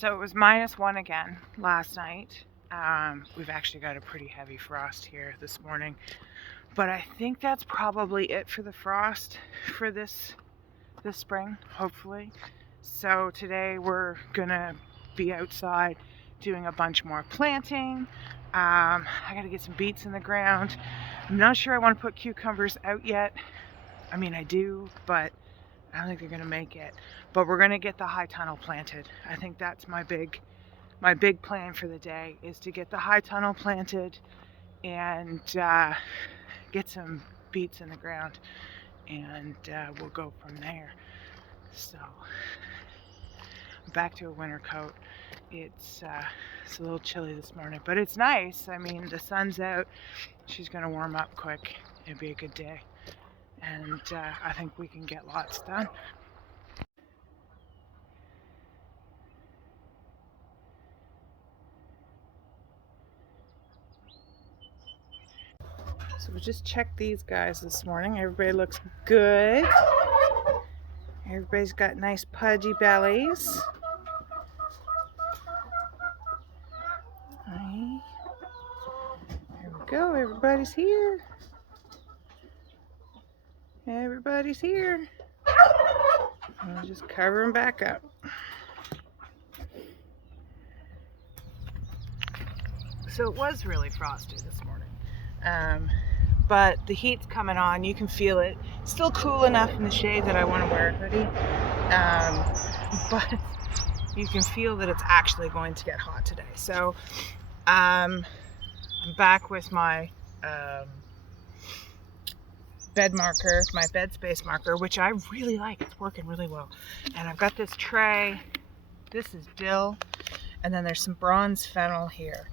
So it was -1 again last night. We've actually got a pretty heavy frost here this morning, but I think that's probably it for the frost for this spring, hopefully. So today we're gonna be outside doing a bunch more planting. I gotta get some beets in the ground. I'm not sure I want to put cucumbers out yet. I mean, I do, but I don't think they're gonna make it. But we're gonna get the high tunnel planted. I think that's my big plan for the day, is to get the high tunnel planted and get some beets in the ground, and we'll go from there. So back to a winter coat. It's a little chilly this morning, but it's nice. I mean, the sun's out. She's gonna warm up quick. It'll be a good day, and I think we can get lots done. So we just checked these guys this morning. Everybody looks good. Everybody's got nice pudgy bellies. Right. There we go. Everybody's here. Everybody's here. I'll just cover them back up. So it was really frosty this morning. But the heat's coming on. You can feel it. It's still cool enough in the shade that I want to wear a hoodie. But you can feel that it's actually going to get hot today. So I'm back with my bed marker, my bed space marker, which I really like. It's working really well. And I've got this tray. This is dill. And then there's some bronze fennel here.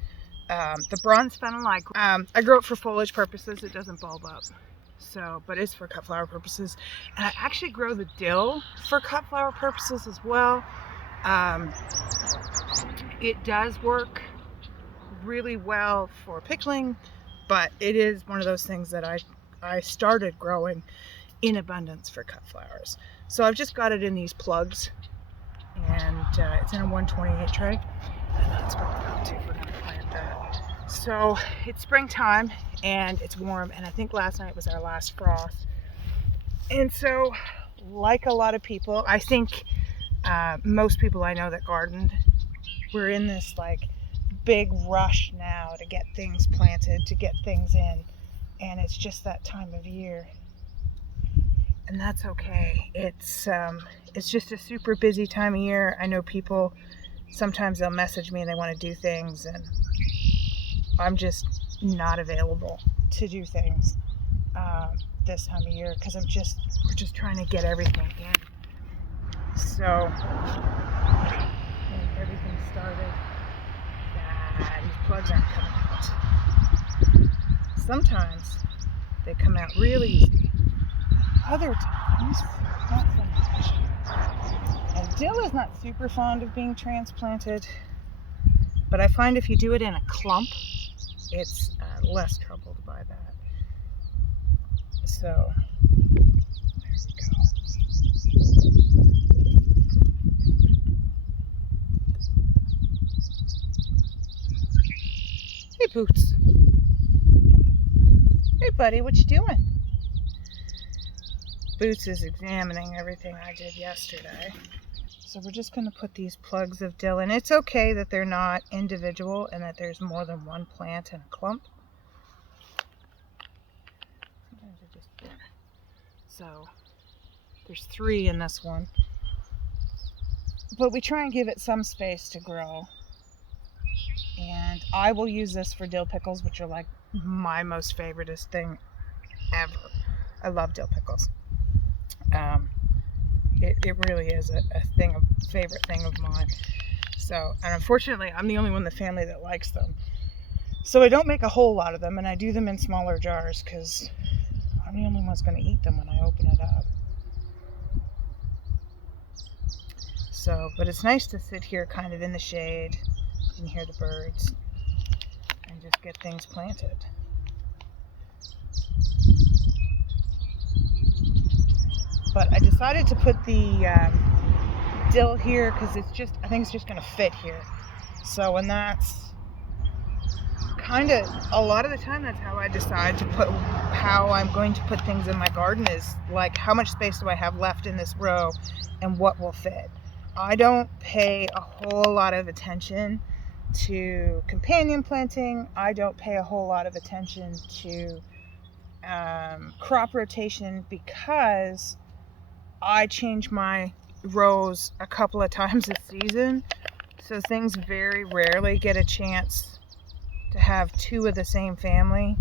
The bronze fennel, I grow it for foliage purposes. It doesn't bulb up, so, but it's for cut flower purposes. And I actually grow the dill for cut flower purposes as well. It does work really well for pickling, but it is one of those things that I started growing in abundance for cut flowers. So I've just got it in these plugs, and it's in a 128 tray, and that's what we're up to. We're gonna plant that. So it's springtime and it's warm, and I think last night was our last frost. And so, like a lot of people, I think most people I know that gardened, we're in this like big rush now to get things planted, to get things in, and it's just that time of year, and that's okay. It's just a super busy time of year. I know people, sometimes they'll message me and they want to do things, and I'm just not available to do things this time of year, because we're just trying to get everything in. So when everything started, these plugs aren't coming out. Sometimes they come out really easy. Other times, not so much. And dill is not super fond of being transplanted, but I find if you do it in a clump, it's less troubled by that. So there we go. Hey, Boots. Hey, buddy, what you doing? Boots is examining everything I did yesterday. So we're just going to put these plugs of dill in. It's okay that they're not individual and that there's more than one plant in a clump. Sometimes I just, yeah. So there's 3 in this one. But we try and give it some space to grow. And I will use this for dill pickles, which are like my most favoriteest thing ever. I love dill pickles. It really is a favorite thing of mine. So, and unfortunately, I'm the only one in the family that likes them. So I don't make a whole lot of them, and I do them in smaller jars because I'm the only one that's going to eat them when I open it up. So, but it's nice to sit here kind of in the shade and hear the birds and just get things planted. But I decided to put the dill here because I think it's just going to fit here. So when that's kind of, a lot of the time, that's how I decide how I'm going to put things in my garden, is like, how much space do I have left in this row and what will fit. I don't pay a whole lot of attention to companion planting. I don't pay a whole lot of attention to crop rotation because I change my rows a couple of times a season. So things very rarely get a chance to have two of the same family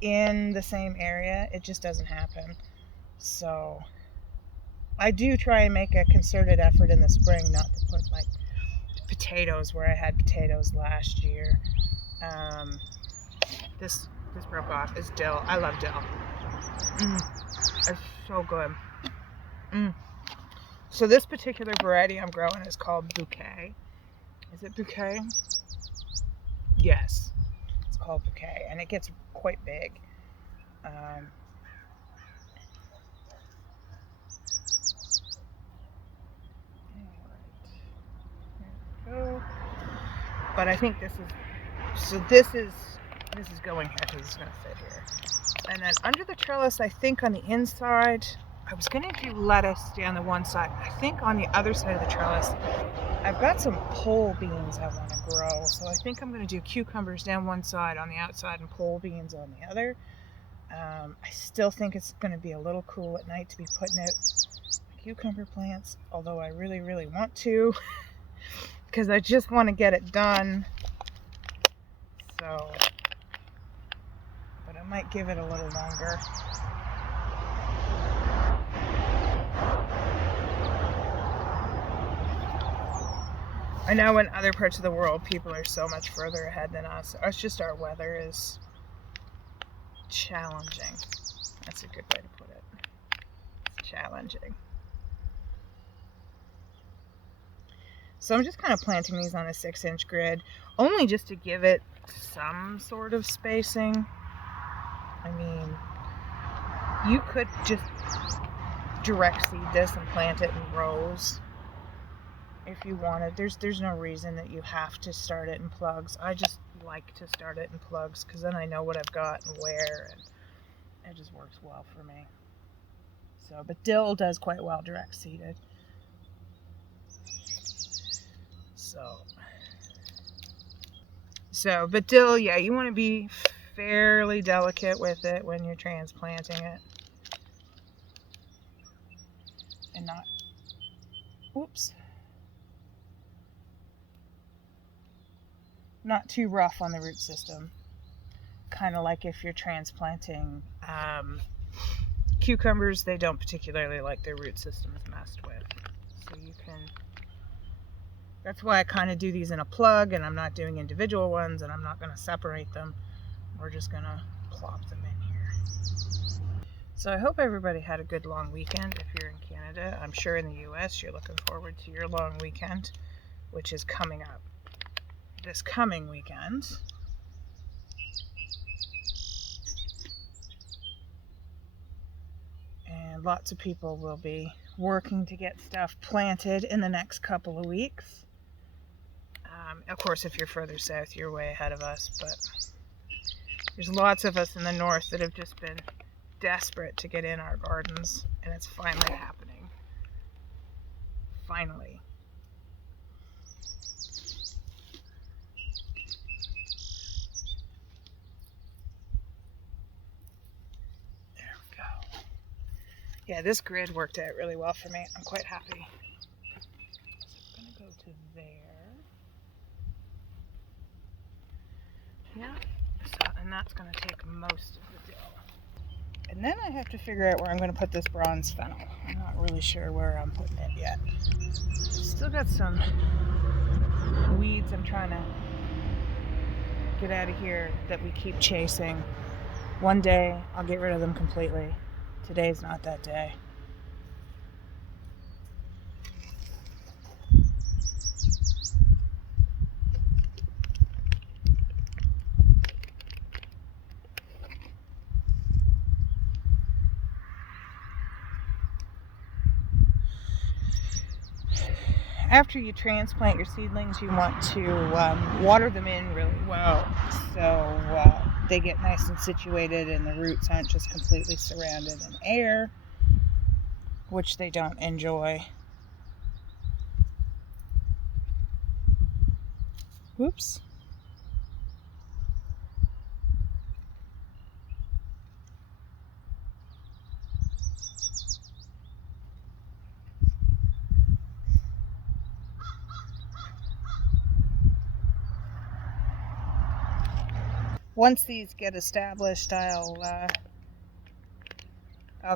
in the same area. It just doesn't happen. So I do try and make a concerted effort in the spring not to put like potatoes where I had potatoes last year. This broke off. Is dill. I love dill. It's so good. So this particular variety I'm growing is called Bouquet. Is it Bouquet? Yes, it's called Bouquet, and it gets quite big. But I think this is going here because it's going to fit here. And then under the trellis, I think on the inside, I was going to do lettuce down the one side. I think on the other side of the trellis, I've got some pole beans I want to grow. So I think I'm going to do cucumbers down one side on the outside and pole beans on the other. I still think it's going to be a little cool at night to be putting out cucumber plants, although I really, really want to because I just want to get it done. So, but I might give it a little longer. I know in other parts of the world, people are so much further ahead than us. It's just our weather is challenging. That's a good way to put it. It's challenging. So I'm just kind of planting these on a 6-inch grid, only just to give it some sort of spacing. I mean, you could just direct seed this and plant it in rows if you wanted. There's no reason that you have to start it in plugs. I just like to start it in plugs because then I know what I've got and where, and it just works well for me. So, but dill does quite well direct seeded. So, but dill, yeah, you want to be fairly delicate with it when you're transplanting it. And not too rough on the root system. Kind of like if you're transplanting cucumbers, they don't particularly like their root systems messed with. So you can... That's why I kind of do these in a plug, and I'm not doing individual ones, and I'm not going to separate them. We're just going to plop them in here. So I hope everybody had a good long weekend if you're in Canada. I'm sure in the US you're looking forward to your long weekend, which is coming up this coming weekend. And lots of people will be working to get stuff planted in the next couple of weeks. Of course, if you're further south, you're way ahead of us, but there's lots of us in the north that have just been desperate to get in our gardens, and it's finally happening. Finally. There we go. Yeah, this grid worked out really well for me. I'm quite happy. So I'm going to go to there. Yeah, and that's going to take most of the dill. And then I have to figure out where I'm going to put this bronze fennel. I'm not really sure where I'm putting it yet. Still got some weeds I'm trying to get out of here that we keep chasing. One day I'll get rid of them completely. Today's not that day. after you transplant your seedlings, you want to water them in really well, so they get nice and situated and the roots aren't just completely surrounded in air, which they don't enjoy. Whoops. Once these get established, I'll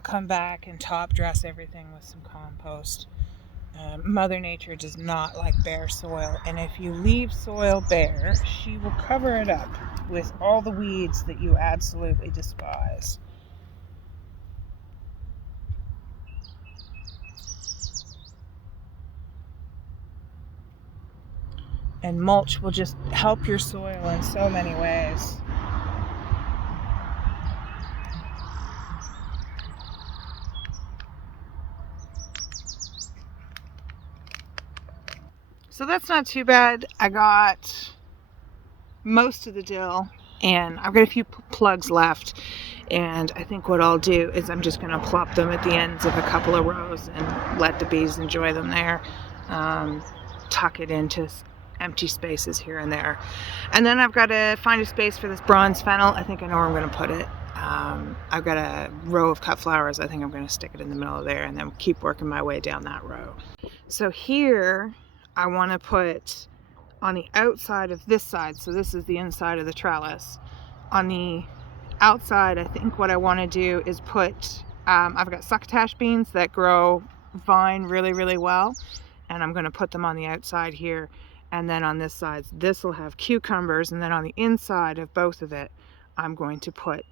come back and top dress everything with some compost. Mother Nature does not like bare soil, and if you leave soil bare, she will cover it up with all the weeds that you absolutely despise. And mulch will just help your soil in so many ways. So that's not too bad. I got most of the dill, and I've got a few plugs left. And I think what I'll do is I'm just going to plop them at the ends of a couple of rows and let the bees enjoy them there. Tuck it into empty spaces here and there. And then I've got to find a space for this bronze fennel. I think I know where I'm going to put it. I've got a row of cut flowers. I think I'm going to stick it in the middle of there and then keep working my way down that row. So here I want to put on the outside of this side, so this is the inside of the trellis. On the outside, I think what I want to do is put, I've got succotash beans that grow vine really, really well, and I'm going to put them on the outside here. And then on this side, this will have cucumbers, and then on the inside of both of it, I'm going to put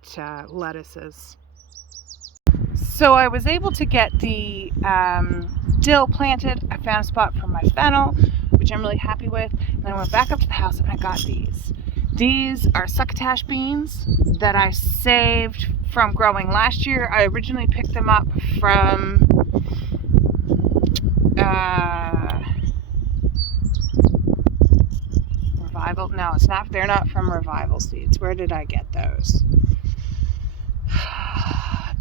lettuces. So I was able to get the dill planted. I found a spot for my fennel, which I'm really happy with. And then I went back up to the house and I got these. These are succotash beans that I saved from growing last year. I originally picked them up from Revival. No, it's not. They're not from Revival Seeds. Where did I get those?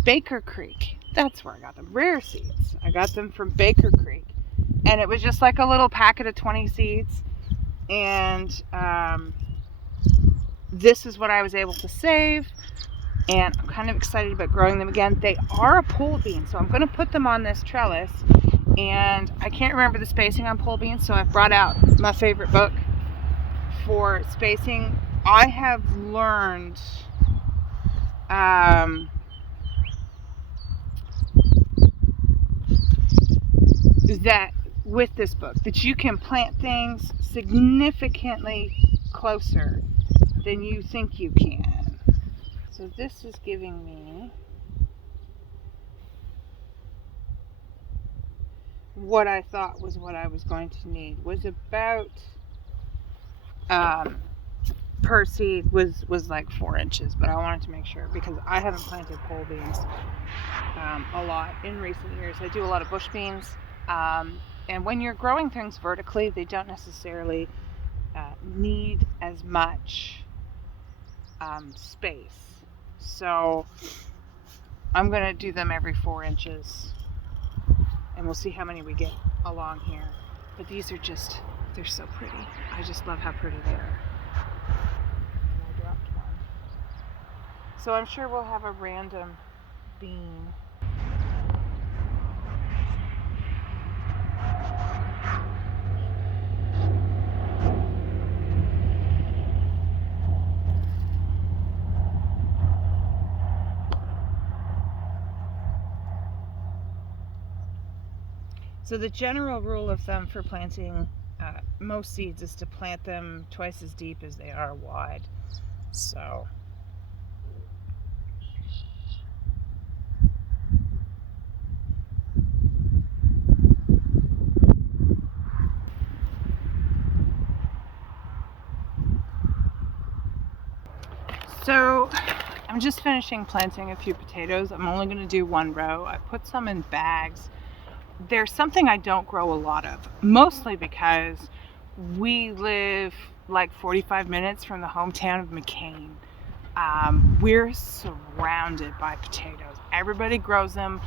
Baker Creek. That's where I got them. Rare Seeds. I got them from Baker Creek. And it was just like a little packet of 20 seeds. And this is what I was able to save. And I'm kind of excited about growing them again. They are a pole bean, so I'm going to put them on this trellis. And I can't remember the spacing on pole beans, so I've brought out my favorite book for spacing. I have learned that with this book that you can plant things significantly closer than you think you can. So this is giving me what I thought was what I was going to need. Was about per seed was like 4 inches, but I wanted to make sure because I haven't planted pole beans a lot in recent years. I do a lot of bush beans, and when you're growing things vertically, they don't necessarily need as much space. So I'm going to do them every 4 inches, and we'll see how many we get along here. But these are just, they're so pretty. I just love how pretty they are. And I dropped one. So I'm sure we'll have a random bean. So the general rule of thumb for planting most seeds is to plant them twice as deep as they are wide. So I'm just finishing planting a few potatoes. I'm only going to do one row. I put some in bags There's something I don't grow a lot of, mostly because we live like 45 minutes from the hometown of McCain. We're surrounded by potatoes. Everybody grows them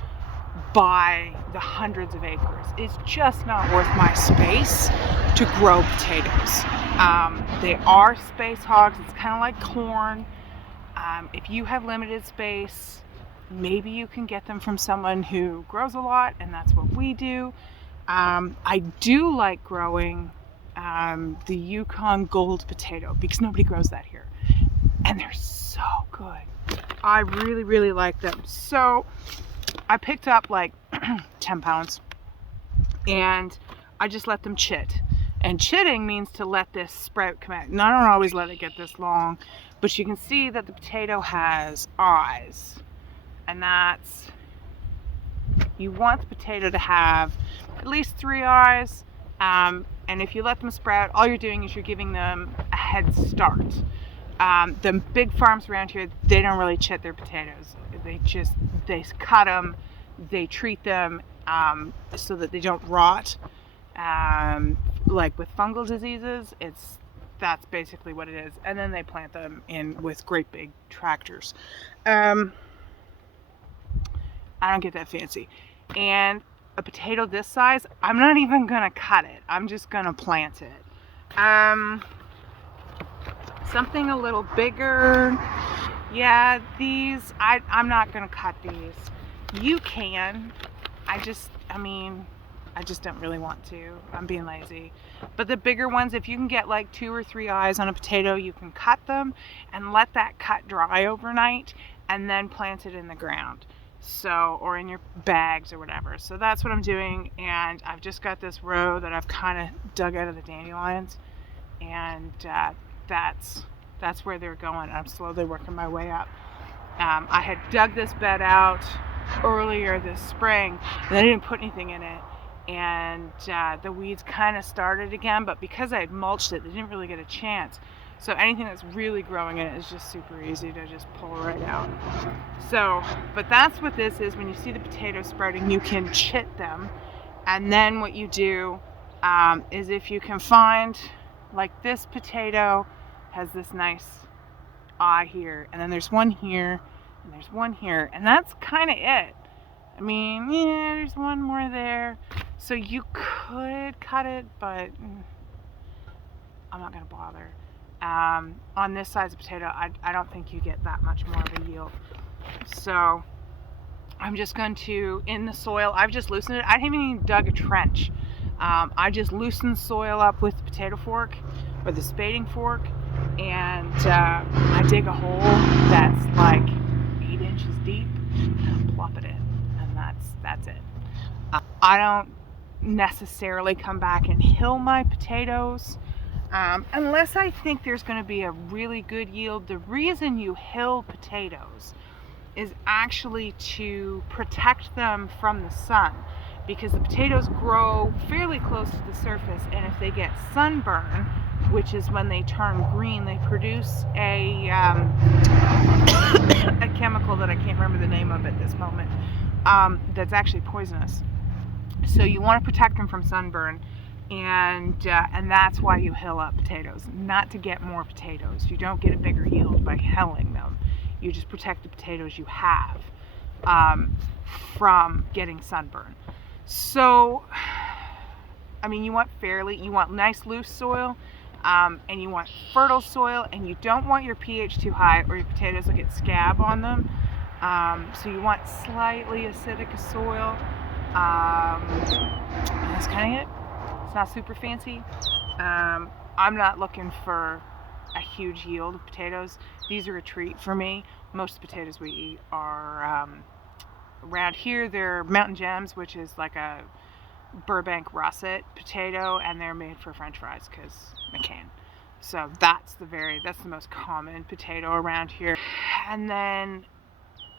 by the hundreds of acres. It's just not worth my space to grow potatoes. They are space hogs. It's kind of like corn. If you have limited space, maybe you can get them from someone who grows a lot, and that's what we do. I do like growing the Yukon Gold potato because nobody grows that here. And they're so good. I really, really like them. So I picked up like 10 pounds and I just let them chit. And chitting means to let this sprout come out. And I don't always let it get this long, but you can see that the potato has eyes. And that's, you want the potato to have at least 3 eyes. And if you let them sprout, all you're doing is you're giving them a head start. The big farms around here, they don't really chit their potatoes. They cut them, they treat them so that they don't rot. Like with fungal diseases, that's basically what it is. And then they plant them in with great big tractors. I don't get that fancy. And a potato this size, I'm not even gonna cut it. I'm just gonna plant it. Something a little bigger. Yeah, these, I'm not gonna cut these. You can. I just don't really want to. I'm being lazy. But the bigger ones, if you can get like 2 or 3 eyes on a potato, you can cut them and let that cut dry overnight and then plant it in the ground. So, or in your bags or whatever. So that's what I'm doing. And I've just got this row that I've kind of dug out of the dandelions. And that's where they're going. I'm slowly working my way up. I had dug this bed out earlier this spring and I didn't put anything in it, and the weeds kind of started again, but because I had mulched it, they didn't really get a chance. So anything that's really growing in it is just super easy to just pull right out. So, but that's what this is. When you see the potatoes sprouting, you can chit them, and then what you do is, if you can find, like this potato has this nice eye here, and then there's one here, and there's one here, and that's kind of it. I mean, yeah, there's one more there. So you could cut it, but I'm not going to bother. On this size of potato, I don't think you get that much more of a yield. So I'm just going to, in the soil, I've just loosened it. I haven't even dug a trench. I just loosened the soil up with the potato fork or the spading fork, and I dig a hole that's like 8 inches deep and I plop it in, and that's it. I don't necessarily come back and hill my potatoes unless I think there's going to be a really good yield. The reason you hill potatoes is actually to protect them from the sun, because the potatoes grow fairly close to the surface, and if they get sunburn, which is when they turn green, they produce a chemical that I can't remember the name of at this moment, that's actually poisonous. So you want to protect them from sunburn, and that's why you hill up potatoes, not to get more potatoes. You don't get a bigger yield by hilling them. You just protect the potatoes you have from getting sunburn. So, I mean, you want nice loose soil, and you want fertile soil, and you don't want your pH too high or your potatoes will get scab on them. So you want slightly acidic soil. And that's kind of it. It's not super fancy. I'm not looking for a huge yield of potatoes. These are a treat for me. Most of the potatoes we eat are around here. They're Mountain Gems, which is like a Burbank russet potato, and they're made for French fries because McCain. So that's the most common potato around here. And then,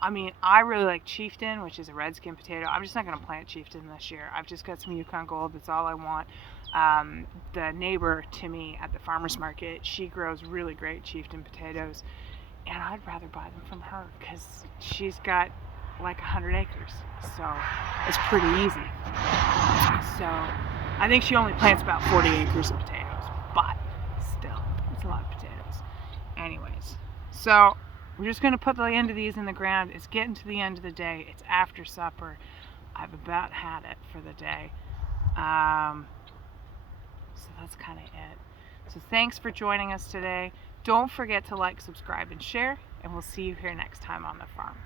I mean, I really like Chieftain, which is a red skin potato. I'm just not going to plant Chieftain this year. I've just got some Yukon Gold. That's all I want. The neighbor to me at the farmer's market, she grows really great Chieftain potatoes, and I'd rather buy them from her because she's got like 100 acres, so it's pretty easy. So I think she only plants about 40 acres of potatoes, but still, it's a lot of potatoes. Anyways, so we're just going to put the end of these in the ground. It's getting to the end of the day. It's after supper. I've about had it for the day. So that's kind of it. So thanks for joining us today. Don't forget to like, subscribe, and share, and we'll see you here next time on the farm.